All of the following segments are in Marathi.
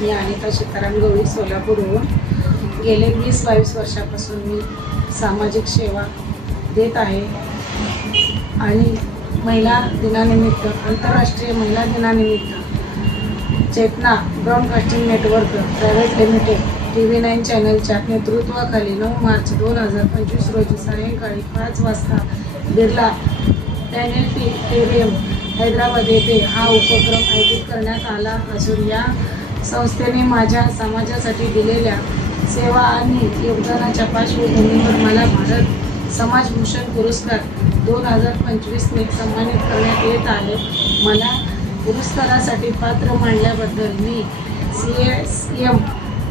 मी अनिता सीताराम गवळी सोलापूरहून गेले 20-22 वर्षापासून मी सामाजिक सेवा देत आहे आणि महिला दिनानिमित्त आंतरराष्ट्रीय महिला दिनानिमित्त Chetna broadcasting network private limited TV9 चॅनलच्या नेतृत्वाखाली 9 मार्च 2025 रोजी सायंकाळी 5 वाजता बिर्ला प्लॅनेटेरियम हैदराबाद येथे हा उपक्रम आयोजित करण्यात आला असून या संस्थेने माझ्या समाजासाठी दिलेल्या सेवा आणि योगदानाच्या पार्श्वभूमीवर मला भारत समाजभूषण पुरस्कार 2025 ने सन्मानित करण्यात येत आहे। मला पुरस्कारासाठी पात्र मानल्याबद्दल मी CSM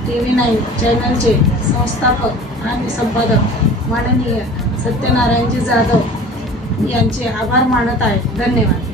TV9 चॅनलचे संस्थापक आणि संपादक माननीय सत्यनारायणजी जाधव यांचे आभार मानत आहे। धन्यवाद।